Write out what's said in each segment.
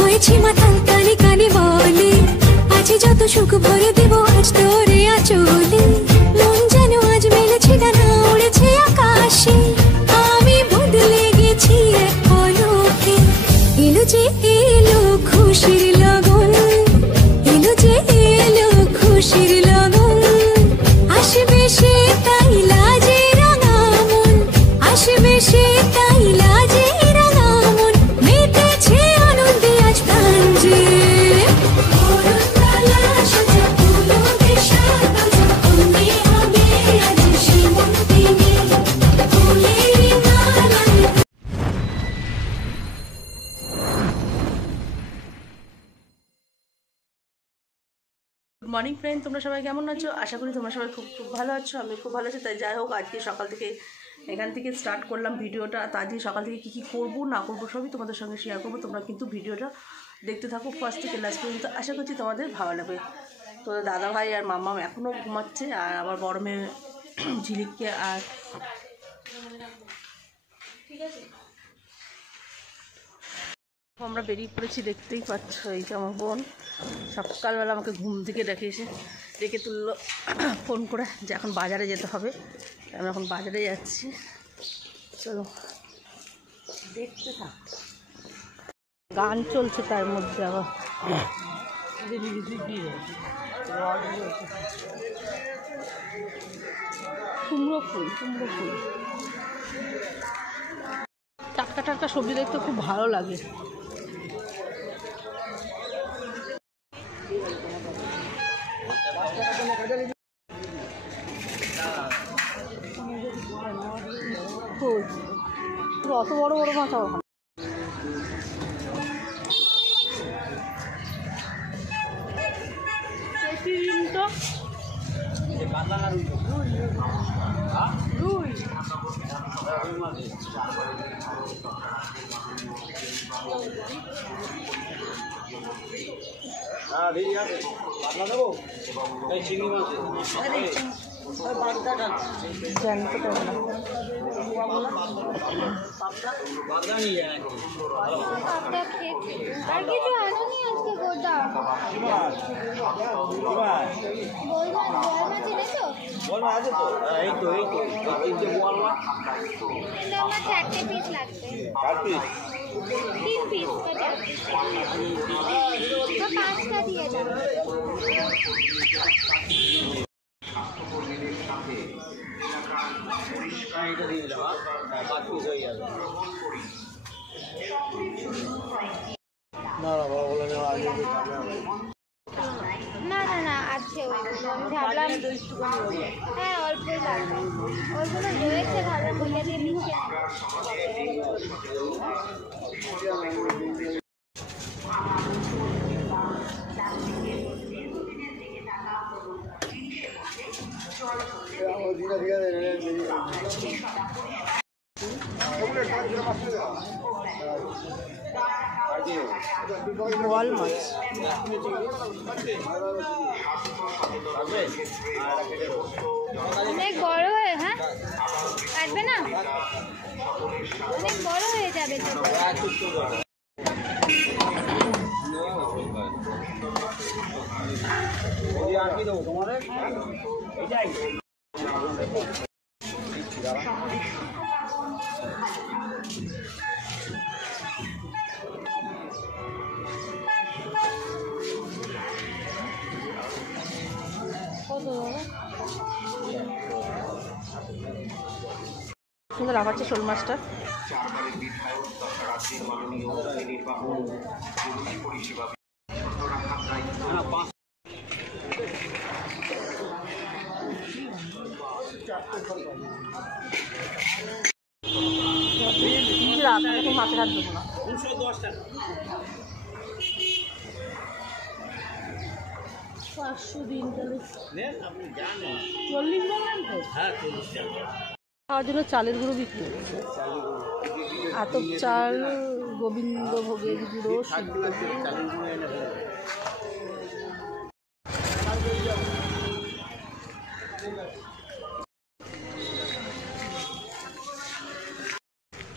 হয়েছি মাতাল কানে কানে বলে আজ যত সুখ ভরে দেব আজ তোরে আচলে মন যেন আজ মেলেছে ডানা উড়েছে আকাশে আমি বদলে গেছি এক পলকে এলো যে এলো খুশির লগন এলো যে এলো খুশির লগন আসবে সে তাই লাজে রাঙা মন আসবে সে তাই লাজে রাঙা মন মেতেছে আনন্দে আজ প্রাণ যে গুড মর্নিং ফ্রেন্ড, তোমরা সবাই কেমন আছো? আশা করি তোমরা সবাই খুব ভালো আছো। আমি খুব ভালো আছি। তাই যাই হোক, আজকে সকাল থেকে এখান থেকে স্টার্ট করলাম ভিডিওটা। তা আজকে সকাল থেকে কী কী করবো না করবো সবই তোমাদের সঙ্গে শেয়ার করবো। তোমরা কিন্তু ভিডিওটা দেখতে থাকো ফার্স্ট থেকে লাস্ট পর্যন্ত। আশা করছি তোমাদের ভালো লাগবে। তো দাদা ভাই আর মাম্মাম এখনও ঘুমাচ্ছে, আর আমার বড় মেয়ে ঝিলিককে আর ঠিক আছে আমরা বেরিয়ে পড়েছি, দেখতেই পাচ্ছ। এই যে আমার বোন সকালবেলা আমাকে ঘুম থেকে ডেকে তুললো ফোন করে যে এখন বাজারে যেতে হবে। আমি এখন বাজারে যাচ্ছি, চলো দেখতে থাক। গান চলছে তার মধ্যে আবার কুমড়ো ফুল টাটকা টাটকা সবজি দেখতে খুব ভালো লাগে। অত বড় বড় মাছ আমার চিংড়ি মাছ জানতে পারবো না। আর কিছু আনোনি আজকে গোটা বল মাছ আছে তো? এই তো তিনটে বল মাছ, আমার 4টে পিস লাগবে। 4 পিস 3 পিস 5টা দিয়ে দাও। না আছে ওইগুলো, আমি ভাবলাম হ্যাঁ অল্পই লাগবে। ওইগুলো রয়েছে, ভাবলাম বলে দিয়ে নিচ্ছে। বোয়াল মাছ অনেক বড় হয়ে, হ্যাঁ কাটবে না, অনেক বড় হয়ে যাবে তো। সুন্দর লাফাচ্ছে শোল মাছটা। মাছের হাত দেবো না। 510 টাকা 500 দিন তাহলে 40 বললেন তো? হ্যাঁ 40 টাকা। খাওয়ার জন্য চালের গুঁড়ো বিক্রি হচ্ছে, আতপ চাল, গোবিন্দভোগের গুঁড়ো,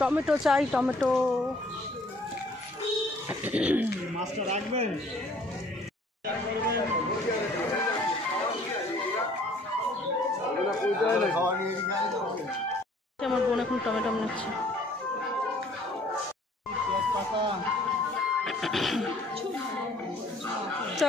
টমেটো চাই, টমেটো মাছটা রাখবেন। আমার বোন এখন টমেটো নিচ্ছে। চ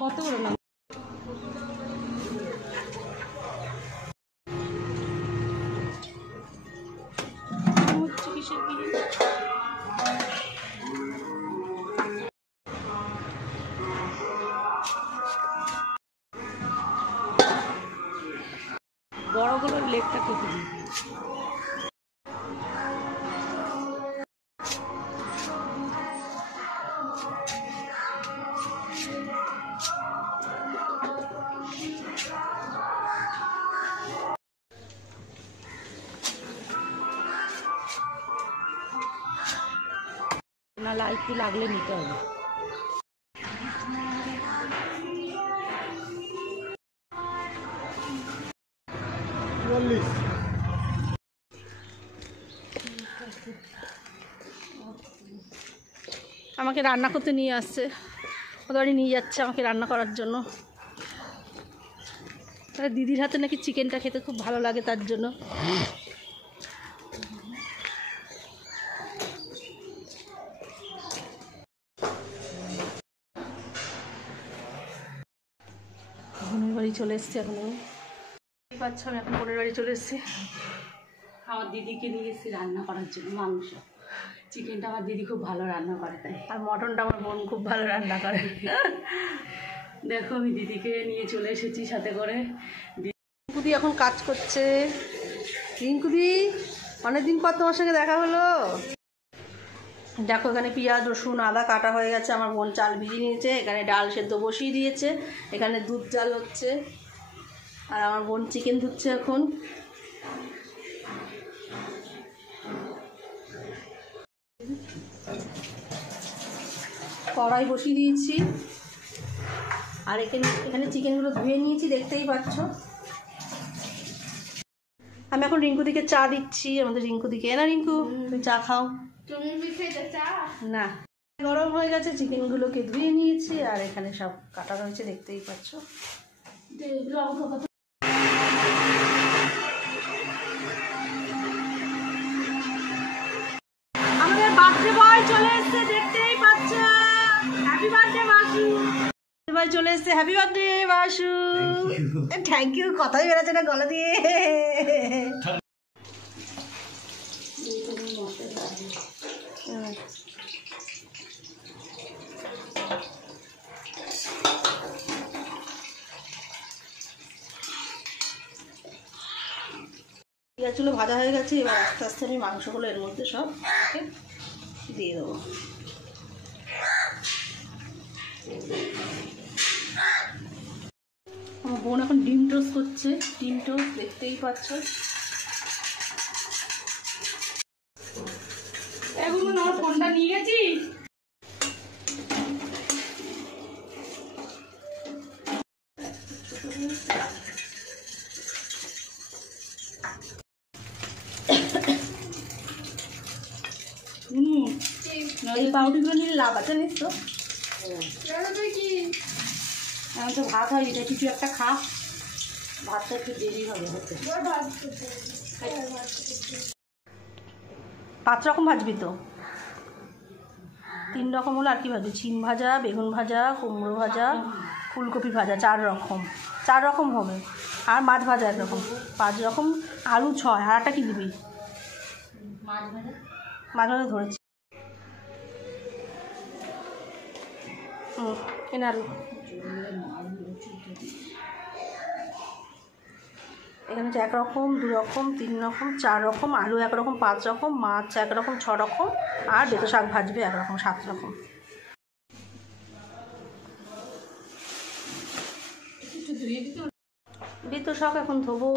কত করে না বড়গুলোর লেগটা কেটে দিই। না লাইটটি লাগলে নিতে হবে। আমাকে রান্না করতে নিয়ে আসছে, ওদের বাড়ি নিয়ে যাচ্ছে আমাকে রান্না করার জন্য। দিদির হাতে নাকি চিকেনটা খেতে খুব ভালো লাগে, তার জন্য। বোনের বাড়ি চলে এসছি এখন। পাচ্ছ আমি এখন বোনের বাড়ি চলে এসছি। আমার দিদিকে নিয়ে এসেছি রান্না করার জন্য মাংস। চিকেনটা আমার দিদি খুব ভালো রান্না করে, তাই। আর মটনটা আমার বোন খুব ভালো রান্না করে। দেখো আমি দিদিকে নিয়ে চলে এসেছি সাথে করে। রিঙ্কুদি এখন কাজ করছে। রিঙ্কুদি, অনেকদিন পর তোমার সঙ্গে দেখা হলো। দেখো এখানে পেঁয়াজ রসুন আদা কাটা হয়ে গেছে। আমার বোন চাল ভিজিয়ে নিয়েছে, এখানে ডাল সেদ্ধ বসিয়ে দিয়েছে, এখানে দুধ জাল হচ্ছে, আর আমার বোন চিকেন ধুচ্ছে এখন। কড়াই বসিয়ে দিয়েছি, আর এখানে চিকেনগুলো ধুয়ে নিয়েছি, দেখতেই পাচ্ছ। আমি এখন রিঙ্কুদিকে চা দিচ্ছি, আমাদের রিঙ্কুদিকে। না রিঙ্কু, তুমি চা খাও। না, গরম হয়ে গেছে, চিকেনগুলোকে ধুয়ে নিয়েছি, আর এখানে সব কাটা রয়েছে, দেখতেই পাচ্ছ। আমাদের বার্থডে বয় চলে এসেছে, দেখতেই পাচ্ছ। Happy birthday Basu. ভাই চলে এসেছে, happy birthday Basu. Thank you, কথাই বেরোচ্ছে না গলা দিয়ে। পেঁয়াজগুলো ভাজা হয়ে গেছে, এবার আস্তে আস্তে আমি মাংসগুলো এর মধ্যে সব দিয়ে দেবো। আমার বোন এখন ডিম টোস্ট করছে, ডিম টোস্ট দেখতেই পাচ্ছ। এখন আমার ফোনটা নিয়ে গেছি। এই পাউরুটিগুলো নিলে লাভ আছে, নিস তো। এখন তো ভাত হয়, এটা কিছু একটা খা, ভাতটা একটু দেরি হবে হতে। 5 রকম ভাজবি তো? 3 রকম হলো, আর কি ভাজবি? ছিম ভাজা, বেগুন ভাজা, কুমড়ো ভাজা, ফুলকপি ভাজা, 4 রকম। 4 রকম হবে, আর মাছ ভাজা 1 রকম, 5 রকম। আলু 6, আর একটা কি দিবি? মাছ ভাজা ধরেছি। এনে আলু এখানে 1 রকম, 2 রকম, 3 রকম, 4 রকম, আলু 1 রকম, 5 রকম, মাছ 1 রকম, 6 রকম, আর বেতো শাক ভাজবে 1 রকম, 7 রকম। বেতো শাক এখন ধোবো।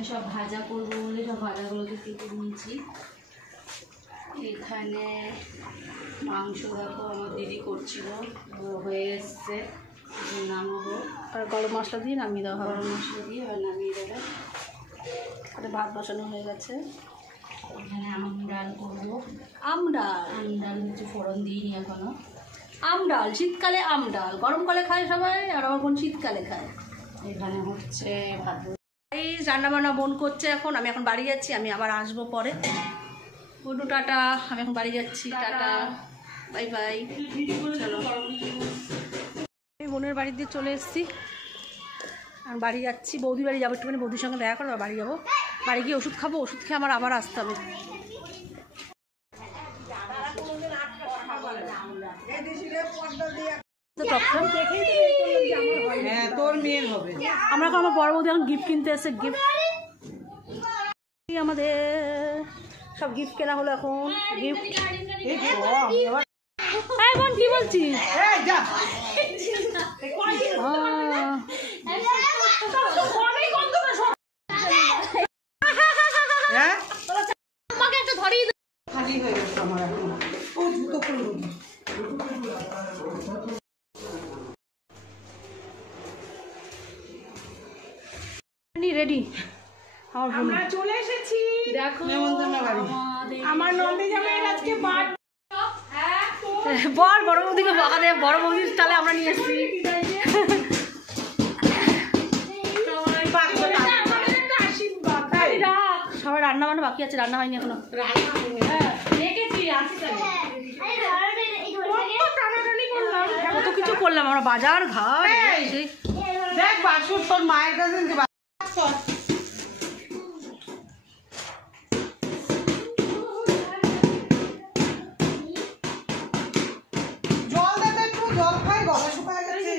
এখানে সব ভাজা করবো বলে সব ভাজাগুলোকে কেটে নিয়েছি। এখানে মাংস দেখো আমার দিদি করছিল, হয়ে এসছে, নামাবো। আর গরম মশলা দিয়ে নামিয়ে দেওয়া হবে। গরম মশলা দিয়ে আর নামিয়ে দেবে। আর ভাত বসানো হয়ে গেছে। এখানে আম ডাল করবো। আম ডাল, আম ডাল হচ্ছে ফোড়ন দিইনি এখনো। আম ডাল শীতকালে, আম ডাল গরমকালে খায় সবাই, আর আমার বোন শীতকালে খায়। এখানে হচ্ছে ভাত। এই রান্নাবান্না বোন করছে এখন। আমি এখন বাড়ি যাচ্ছি, আমি আবার আসবো পরে। বন্ধু টাটা, আমি এখন বাড়ি যাচ্ছি। Tata, bye bye. চলো, আমি বোনের বাড়ি দিয়ে চলে এসেছি, আমি বাড়ি যাচ্ছি। বৌদি বাড়ি যাবো, একটুখানি বৌদির সঙ্গে দেখা করবো, বাড়ি যাবো। বাড়ি গিয়ে ওষুধ খাবো, ওষুধ খেয়ে আমার আবার আসতে হবে। তোর মেয়ের হবে। আমরা এখন আমার বড় বৌদি এখন গিফট কিনতে এসে, গিফট আমাদের সব গিফট কেনা হলো এখন। গিফট বোন কি বলছিস? খালি হয়ে গেছে আমার এখন। ও জুতো খুলবো। রেডি আমার বোন। আমরা চলে এসেছি। দেখো নেমন্তন্ন বাড়ি। আমার নন্দী জামাইয়ের আজকে বল বড় বৌদিকে বকা দে, বড় বৌদির তাহলে আমরা নিয়ে এসেছি। সবাই রান্না বান্না বাকি আছে, রান্না হয়নি এখনো। কত কিছু করলাম আমরা, বাজার ঘাট। দেখ বাসুর তোর মায়ের কাছে জল দেবে, একটু জল খাই, গলা শুকায় গেছে।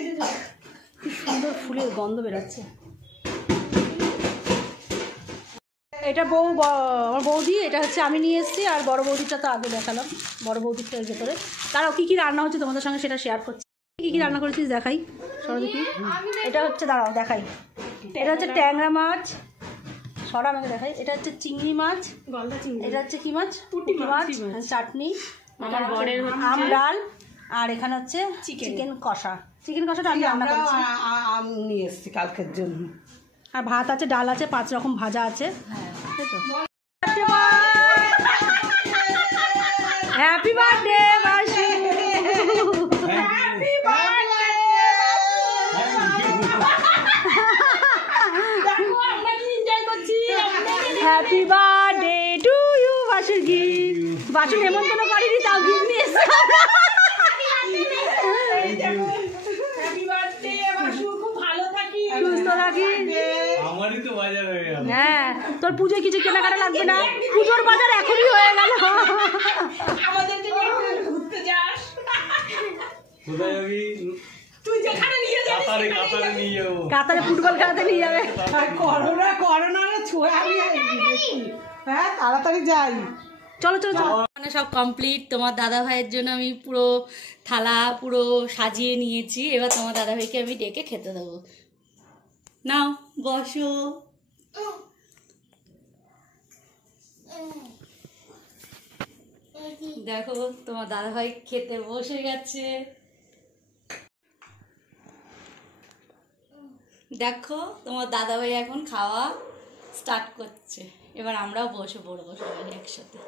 কি সুন্দর ফুলের গন্ধ বেরোচ্ছে। এটা আমার বৌদি, এটা হচ্ছে আমি নিয়ে এসেছি। আর বড় বৌদিটা তো আগে দেখালাম, বড় বৌদিটা এর ভেতরে। তারাও কী কী রান্না হচ্ছে তোমাদের সঙ্গে সেটা শেয়ার করছি। কী কী রান্না করেছিস দেখাই, সরো দেখি। এটা হচ্ছে, দাঁড়াও দেখাই, এটা হচ্ছে ট্যাংরা মাছ, সরা আমাকে দেখাই। এটা হচ্ছে চিংড়ি মাছ, এটা হচ্ছে কি মাছ, পুঁটি মাছ, চাটনি, আমার বরের আম ডাল, আর এখানে হচ্ছে চিকেন কষা। চিকেন কষাটা আমি রান্না করেছি। আম নিয়ে এসেছি কালকের জন্য। আর ভাত আছে, ডাল আছে, 5 রকম ভাজা আছে। Happy birthday Basu. Happy birthday to you বাসুর গিফট। বাসু নেমন্তন্ন করিনি, তাও গিফট নিয়ে এসেছে। সুস্থ থাকি। হ্যাঁ, তোর পুজোয় কিছু কেনাকাটা লাগবে না, পুজোর বাজার এখনই হয়ে গেল। কাতারে ফুটবল খেলাতে নিয়ে যাবে। করোনার ছোঁয়া আমি হ্যাঁ তাড়াতাড়ি যাই। চলো চলো চলো। মানে সব কমপ্লিট। তোমার দাদা ভাইয়ের জন্য আমি পুরো থালা পুরো সাজিয়ে নিয়েছি। এবার তোমার দাদা ভাইকে আমি ডেকে খেতে দেবো। নাও বসো। দেখো তোমার দাদা ভাই খেতে বসে গেছে। দেখো তোমার দাদা ভাই এখন খাওয়া স্টার্ট করছে। এবার আমরাও বসে পড়বো সবাই একসাথে।